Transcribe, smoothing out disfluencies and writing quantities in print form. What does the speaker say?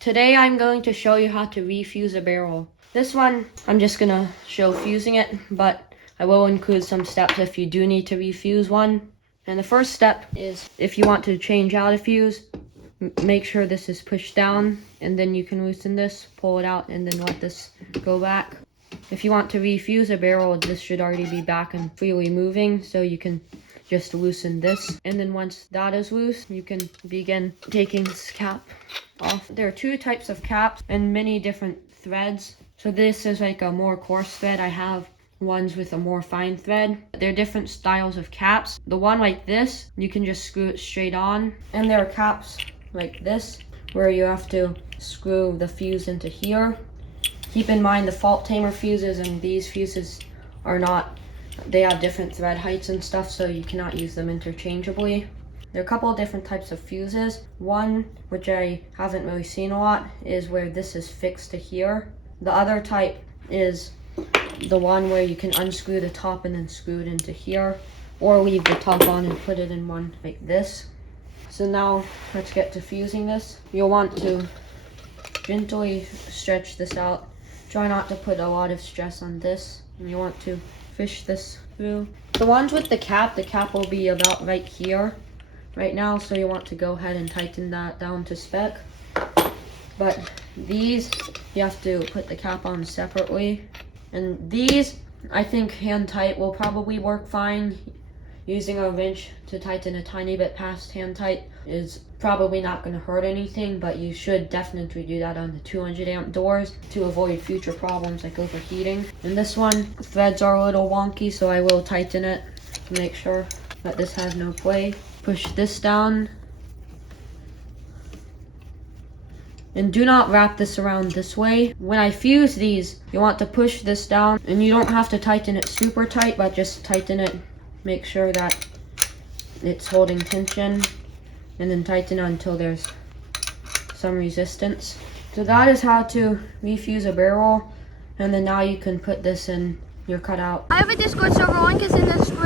Today I'm going to show you how to refuse a barrel. This one, I'm just gonna show fusing it, but I will include some steps if you do need to refuse one. And the first step is if you want to change out a fuse, make sure this is pushed down, and then you can loosen this, pull it out, and then let this go back. If you want to refuse a barrel, this should already be back and freely moving, so you can just loosen this. And then once that is loose, you can begin taking this cap off. There are two types of caps and many different threads. So this is like a more coarse thread. I have ones with a more fine thread. There are different styles of caps. The one like this, you can just screw it straight on. And there are caps like this, where you have to screw the fuse into here. Keep in mind the fault tamer fuses and these fuses are not, they have different thread heights and stuff, so you cannot use them interchangeably. There are a couple of different types of fuses. One, which I haven't really seen a lot, is where this is fixed to here. The other type is the one where you can unscrew the top and then screw it into here, or leave the top on and put it in one like this. So now let's get to fusing this. You'll want to gently stretch this out. Try not to put a lot of stress on this, and you want to fish this through. The ones with the cap will be about right here right now, so you want to go ahead and tighten that down to spec. But these, you have to put the cap on separately. And these, I think hand tight will probably work fine. Using a wrench to tighten a tiny bit past hand tight is probably not going to hurt anything, but you should definitely do that on the 200 amp doors to avoid future problems like overheating. And this one, threads are a little wonky, so I will tighten it to make sure that this has no play. Push this down. And do not wrap this around this way. When I fuse these, you want to push this down, and you don't have to tighten it super tight, but just tighten it. Make sure that it's holding tension, and then tighten it until there's some resistance. So that is how to refuse a barrel, and then now you can put this in your cutout. I have a Discord server, link is in the description.